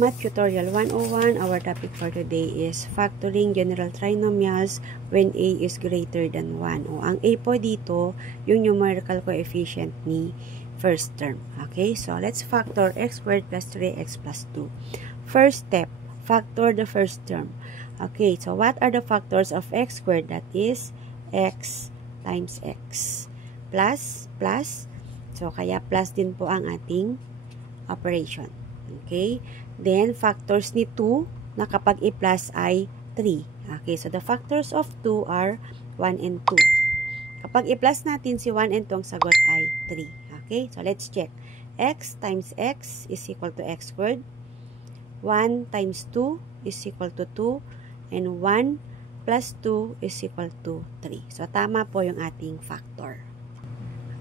Math Tutorial 101. Our topic for today is factoring general trinomials when a is greater than 1. O, ang a po dito, yung numerical coefficient ni first term. Okay, so let's factor x squared plus 3x plus 2. First step, factor the first term. Okay, so what are the factors of x squared? That is x times x. Plus, so kaya plus din po ang ating operation. Okay, then factors ni 2 na kapag i-plus ay 3. Okay, so the factors of 2 are 1 and 2. Kapag i-plus natin si 1 and 2, ang sagot ay 3. Okay, so let's check. X times x is equal to x squared. 1 times 2 is equal to 2. And 1 plus 2 is equal to 3. So, tama po yung ating factor.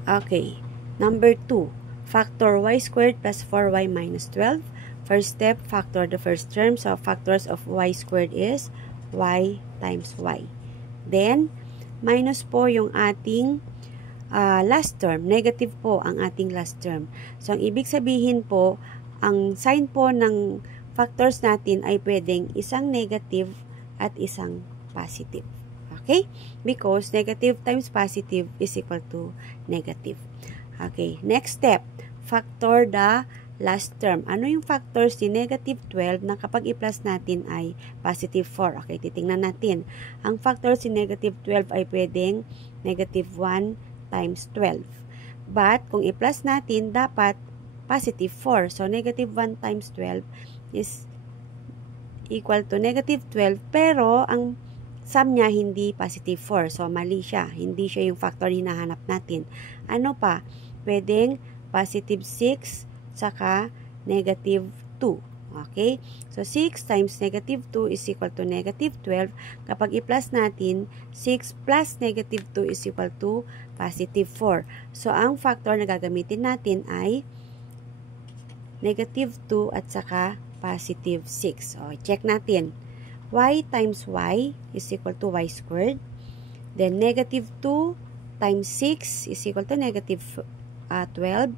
Okay, number 2. Factor y squared plus 4y minus 12. First step, factor the first term. So, factors of y squared is y times y. Then, minus po yung ating last term. Negative po ang ating last term. So, ang ibig sabihin po, ang sign po ng factors natin ay pwedeng isang negative at isang positive. Okay? Because negative times positive is equal to negative. Okay, next step, factor the last term. Ano yung factors ni negative 12 na kapag i-plus natin ay positive 4? Okay, titingnan natin. Ang factors ni negative 12 ay pwedeng negative 1 times 12. But, kung i-plus natin, dapat positive 4. So, negative 1 times 12 is equal to negative 12, pero ang sum niya hindi positive 4. So, mali siya. Hindi siya yung factor na hinahanap natin. Ano pa? Pwedeng positive 6 saka negative 2. Okay? So, 6 times negative 2 is equal to negative 12. Kapag i-plus natin, 6 plus negative 2 is equal to positive 4. So, ang factor na gagamitin natin ay negative 2 at saka positive 6. So, check natin. Y times y is equal to y squared. Then, negative 2 times 6 is equal to negative 12.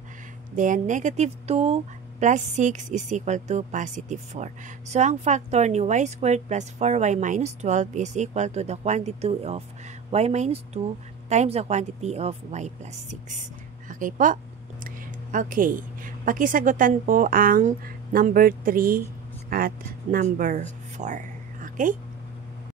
Then, negative 2 plus 6 is equal to positive 4. So, ang factor ni y squared plus 4y minus 12 is equal to the quantity of y minus 2 times the quantity of y plus 6. Okay po? Okay. Pakisagutan po ang number 3 at number 4. Okay?